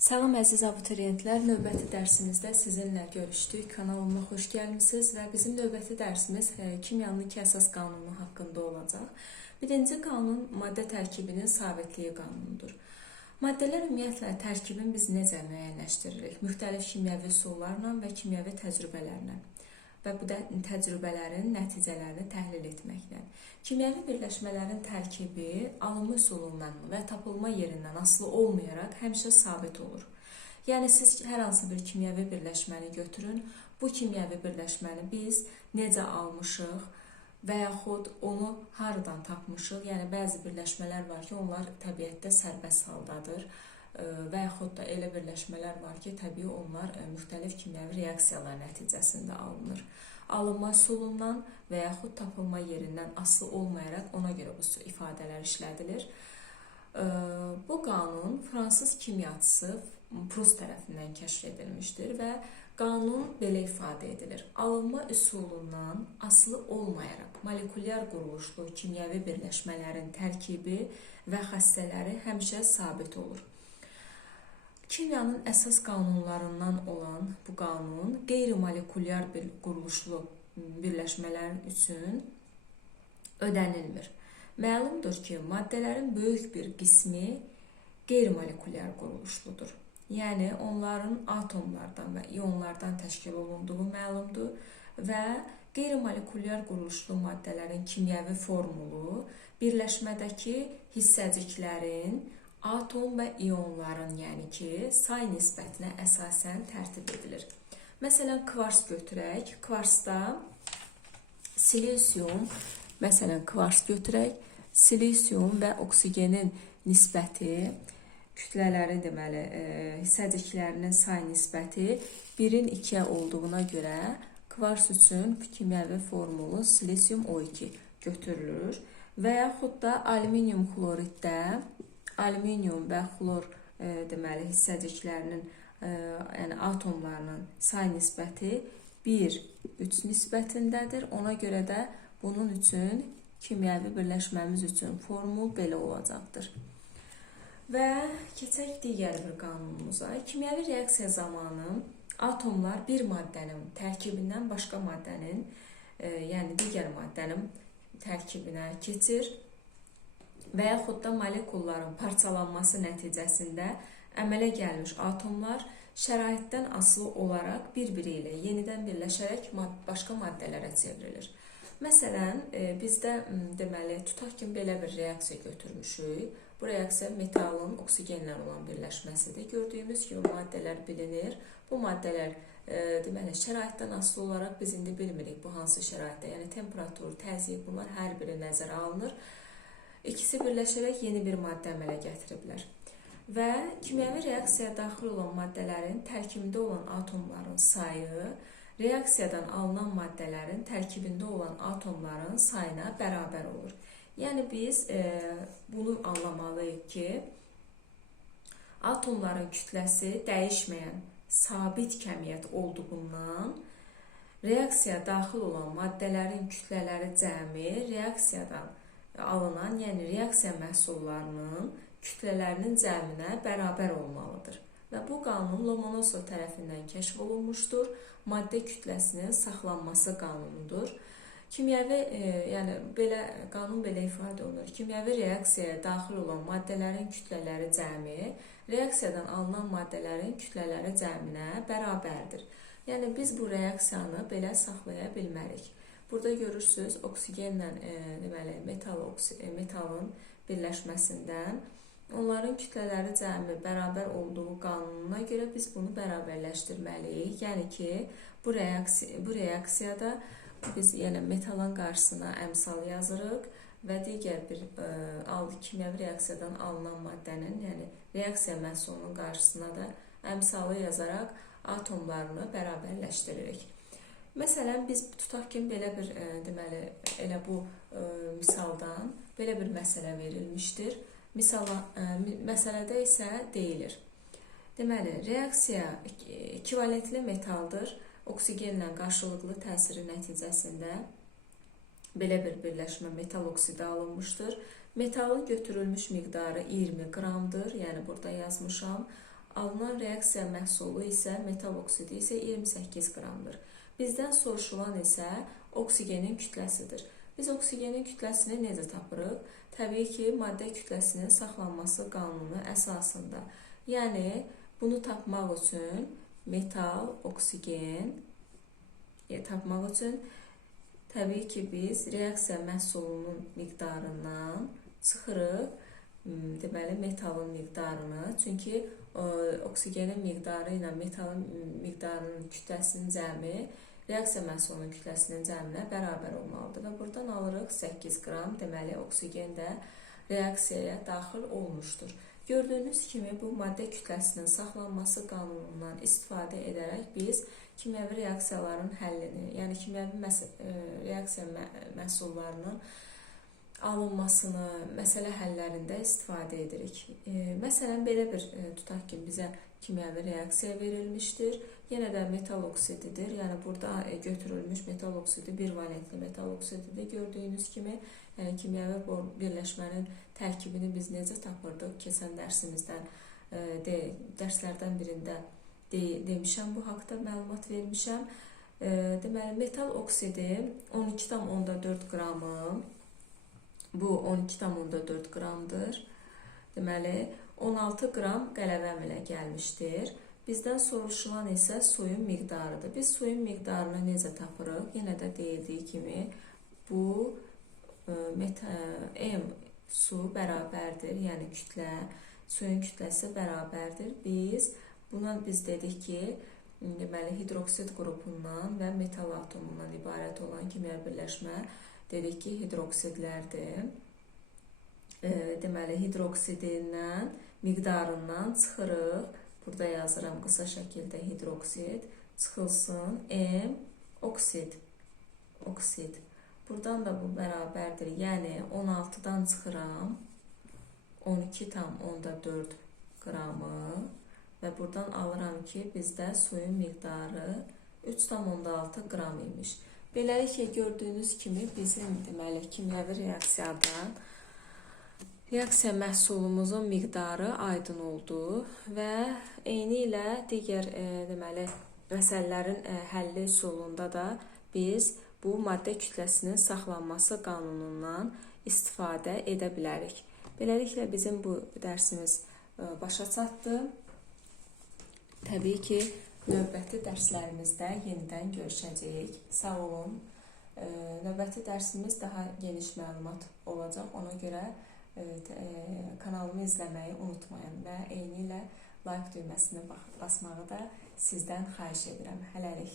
Salam əziz abituriyentlər, növbəti dərsimizdə sizinlə görüşdük. Kanalıma xoş gəlmisiniz və bizim növbəti dərsimiz kimyanın 2 əsas qanunu haqqında olacaq. Birinci qanun maddə tərkibinin sabitliyi qanunudur. Maddələr ümumiyyətlə tərkibini biz necə müəyyənləşdiririk? Müxtəlif kimyəvi üsullarla və kimyəvi təcrübələrlə və bu təcrübələrin nəticələrini təhlil etməklə. Kimyəvi birləşmələrin tərkibi alınma üsulundan və tapılma yerindən asılı olmayaraq həmişə sabit olur. Yəni siz hər hansı bir kimyəvi birləşməni götürün, bu kimyəvi birləşməni biz necə almışıq və yaxud onu haradan tapmışıq. Yəni bəzi birləşmələr var ki, onlar təbiətdə sərbəst haldadır və yaxud da elə birləşmələr var ki, təbii onlar müxtəlif kimyəvi reaksiyalar nəticəsində alınır. Alınma üsulundan və yaxud tapılma yerindən asılı olmayaraq ona görə bu ifadələr işlədilir. Bu qanun fransız kimyaçısı Proust tərəfindən kəşf edilmişdir və qanun belə ifadə edilir. Alınma üsulundan asılı olmayaraq molekulyar quruluşlu kimyəvi birləşmələrin tərkibi və xassələri həmişə sabit olur. Kimyanın əsas qanunlarından olan bu qanun qeyri-molekulyar quruluşlu birləşmələr üçün ödənilmir. Məlumdur ki, maddələrin böyük bir qismi qeyri-molekulyar quruluşludur. Yəni, onların atomlardan və ionlardan təşkil olunduğu məlumdur və qeyri-molekulyar quruluşlu maddələrin kimyəvi formulu birləşmədəki hissəciklərin atom və ionların, yəni ki, say nisbətinə əsasən tərtib edilir. Məsələn, kvars götürək. Kvarsda silisium və oksigenin nisbəti, kütlələri deməli, hissəciklərinin say nisbəti 1-in 2-yə olduğuna görə kvars üçün kimyəvi formulu silisium O2 götürülür və yaxud da alüminium xloriddə alüminium və xlor deməli hissəciklərinin, yəni atomlarının say nisbəti 1:3 nisbətindədir. Ona görə də bunun üçün kimyəvi birləşməmiz üçün formul belə olacaqdır. Və keçək digər bir qanunumuza. Kimyəvi reaksiya zamanı atomlar bir maddənin tərkibindən başqa maddənin, yəni digər maddənin tərkibinə keçir və yaxud da molekulların parçalanması nəticəsində əmələ gəlmiş atomlar şəraitdən asılı olaraq bir-biri ilə yenidən birləşərək başqa maddələrə çevrilir. Məsələn, bizdə deməli, tutaq ki, belə bir reaksiya götürmüşük. Bu reaksiya metalın oksigenlə olan birləşməsidir. Gördüyümüz kimi maddələr bilinir. Bu maddələr deməli, şəraitdən asılı olaraq biz indi bilmirik bu hansı şəraitdə, yəni temperatur, təzyiq, bunlar hər biri nəzərə alınır. İkisi birləşərək yeni bir maddə əmələ gətiriblər. Və kimyəvi reaksiyaya daxil olan maddələrin tərkibində olan atomların sayı reaksiyadan alınan maddələrin tərkibində olan atomların sayına bərabər olur. Yəni biz bunu anlamalıyıq ki, atomların kütləsi dəyişməyən sabit kəmiyyət olduğundan reaksiyaya daxil olan maddələrin kütlələri cəmi reaksiyadan alınan, yəni reaksiya məhsullarının kütlələrinin cəminə bərabər olmalıdır. Və bu qanun Lomonosov tərəfindən kəşf olunmuşdur. Maddə kütləsinin saxlanması qanunudur. Kimyəvi, yəni qanun belə ifadə olunur. Kimyəvi reaksiyaya daxil olan maddələrin kütlələri cəmi reaksiyadan alınan maddələrin kütlələri cəminə bərabərdir. Yəni biz bu reaksiyanı belə saxlaya bilmərik. Burada görürsünüz, oksigenlə deməli, metalın birləşməsindən onların kütlələri cəmi bərabər olduğu qanununa görə biz bunu bərabərləşdirməliyik. Yəni ki, bu reaksiyada biz yəni metalın qarşısına əmsal yazırıq və digər bir kimyəvi reaksiyadan alınan maddənin, yəni reaksiya məhsulunun qarşısına da əmsalı yazaraq atomlarını bərabərləşdiririk. Məsələn, biz tutaq ki, belə bir, deməli, elə bu misaldan belə bir məsələ verilmişdir. Məsələdə isə deyilir. Deməli, reaksiya ekvivalentli metaldır. Oksigenlə qarşılıqlı təsiri nəticəsində belə bir birləşmə metal oksidi alınmışdır. Metalın götürülmüş miqdarı 20 qramdır. Yəni, burada yazmışam. alınan reaksiya məhsulu isə metal oksidi isə 28 qramdır. Bizdən soruşulan isə oksigenin kütləsidir. Biz oksigenin kütləsini necə tapırıq? Təbii ki, maddə kütləsinin saxlanması qanunu əsasında. Yəni, bunu tapmaq üçün metal, oksigen tapmaq üçün təbii ki, biz reaksiya məhsulunun miqdarından çıxırıq, deməli, metalın miqdarını. Çünki oksigenin miqdarı ilə metalın miqdarının kütləsinin cəmi reaksiya məhsulunun kütləsinin cəminə bərabər olmalıdır. Və buradan alırıq 8 qram, deməli, oksigen də reaksiyaya daxil olmuşdur. Gördüyünüz kimi bu maddə kütləsinin saxlanması qanunundan istifadə edərək biz kimyəvi reaksiyaların həllini, yəni kimyəvi reaksiya məhsullarının alınmasını məsələ həllərində istifadə edirik. Məsələn, belə bir tutaq ki, bizə kimyəvi reaksiya verilmişdir. Yenə də metal oksididir. Yəni, burada götürülmüş metal oksidi bir valentli metal oksididir. Gördüyünüz kimi, yəni kimyəvi birləşmənin tərkibini biz necə tapırdıq? Keçən dərsimizdən, dərslərdən birində demişəm, bu haqda məlumat vermişəm. Deməli, metal oksidi 12,4 qramı, bu 12,4 qramdır. Deməli, 16 qram qələvə əmələ gəlmişdir. Bizdən soruşulan isə suyun miqdarıdır. Biz suyun miqdarını necə tapırıq? Yenə də deyildiyi kimi, bu M su bərabərdir, yəni kütlə, suyun kütləsi bərabərdir. Buna biz dedik ki, deməli, hidroksid qrupundan və metal atomundan ibarət olan kimya birləşmə dedik ki, hidroksidlərdir. Deməli, hidroksidindən, miqdarından çıxırıq. Burada yazıram qısa şəkildə hidroksid. Çıxılsın M oksid. Buradan da bu bərabərdir. Yəni, 16-dan çıxıram 12,4 qramı və buradan alıram ki, bizdə suyun miqdarı 3,6 qram imiş. Beləliklə, gördüyünüz kimi bizim deməli kimyəvi reaksiyadan reaksiya məhsulumuzun miqdarı aydın oldu və eyni ilə digər deməli məsələlərin həlli üsulunda da biz bu maddə kütləsinin saxlanması qanunundan istifadə edə bilərik. Beləliklə, bizim bu dərsimiz başa çatdı. Təbii ki, növbəti dərslərimizdə yenidən görüşəcəyik. Sağ olun. Növbəti dərsimiz daha geniş məlumat olacaq. Ona görə kanalımı izləməyi unutmayın və eyni ilə like düyməsini basmağı da sizdən xahiş edirəm. Hələlik.